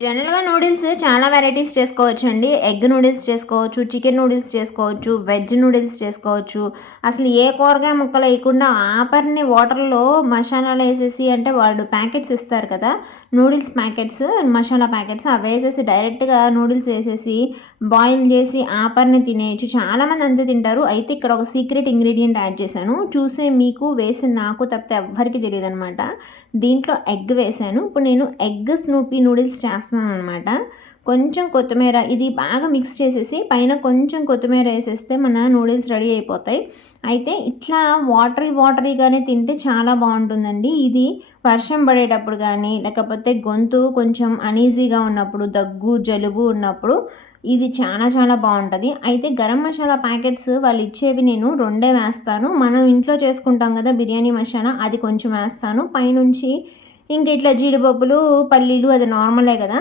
జనరల్‌గా నూడిల్స్ చాలా వెరైటీస్ చేసుకోవచ్చండి. ఎగ్ నూడిల్స్ చేసుకోవచ్చు, చికెన్ నూడిల్స్ చేసుకోవచ్చు, వెజ్ నూడిల్స్ చేసుకోవచ్చు. అసలు ఏ కూరగాయ ముక్కలేయకుండా ఆపర్ని వాటర్‌లో మసాలాలేసేసి అంటే వాళ్ళు ప్యాకెట్స్ ఇస్తారు కదా! నూడిల్స్ ప్యాకెట్స్, మసాలా ప్యాకెట్స్ అవేసేసి డైరెక్ట్‌గా నూడిల్స్ ఏసేసి బాయిల్ జేసి ఆపర్ని తినేయొచ్చు. చాలామంది అంతే తింటారు. అయితే ఇక్కడ ఒక సీక్రెట్ ఇంగ్రీడియెంట్ యాడ్ చేశాను. చూసే మీకు, వేసిన నాకు తప్పితే ఎవ్వరికీ తెలీదనమాట. దీంట్లో ఎగ్ వేశాను. ఇప్పుడు నేను ఎగ్ స్నూపీ నూడిల్స్ చేస్తున్నాననమాట. కొంచెం కొత్తిమీర ఇది బాగా మిక్స్ చేసేసి పైన కొంచెం కొత్తిమీర ఏసేస్తే మన నూడిల్స్ రెడీ అయిపోతాయి. అయితే ఇట్లా వాటరీగానే తింటే చాలా బావుంటుందండి. ఇది వర్షం పడేటప్పుడు గానీ, లేకపోతే గొంతు కొంచెం అనీజీగా ఉన్నప్పుడు, దగ్గు, జలుబు ఉన్నప్పుడు ఇది చాలా చాలా బావుంటది. అయితే గరం మసాలా ప్యాకెట్స్ వాళ్ళిచ్చేవి నేను 2 వేస్తాను. మనం ఇంట్లో చేసుకుంటాం గదా! బిర్యానీ మసాలా అది కొంచెం వేస్తాను. పైనుంచి ఇంక ఇట్లా జీడిపప్పులు, పల్లీలు అది నార్మలే గదా!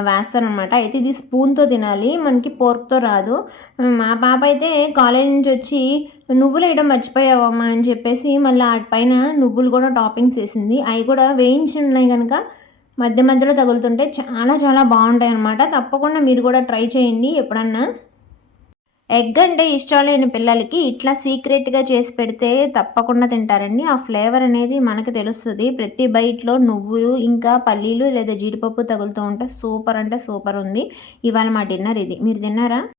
వేస్తాననమాట. అయితే ఇది స్పూన్‌తో తినాలి. మనకి ఫోర్క్‌తో రాదు. మా పాప అయితే కాలేజీ నుంచొచ్చి "నువ్వులేయడం మర్చిపోయావమ్మా" అని చెప్పేసి మళ్ళీ ఆటి పైన నువ్వులు కూడా టాపింగ్స్ ఏసింది. అయి కూడా వేయించి ఉన్నాయి గనక మధ్య మధ్యలో తగులుతుంటే చాలా చాలా బావుంటాయనమాట. తప్పకుండా మీరు కూడా ట్రై చేయండి ఎప్పుడన్నా. ఎగ్ అంటే ఇష్టం లేని పిల్లలకి ఇట్లా సీక్రెట్‌గా చేసి పెడితే తప్పకుండా తింటారండి. ఆ ఫ్లేవర్ అనేది మనకు తెలుస్తది. ప్రతి బైట్‌లో నువ్వులు, ఇంకా పల్లీలు లేదా జీడిపప్పు తగులుతూ ఉంటే సూపర్ అంటే సూపర్ ఉంది. ఇవాళ మా డిన్నర్ ఇది. మీరు తిన్నారా?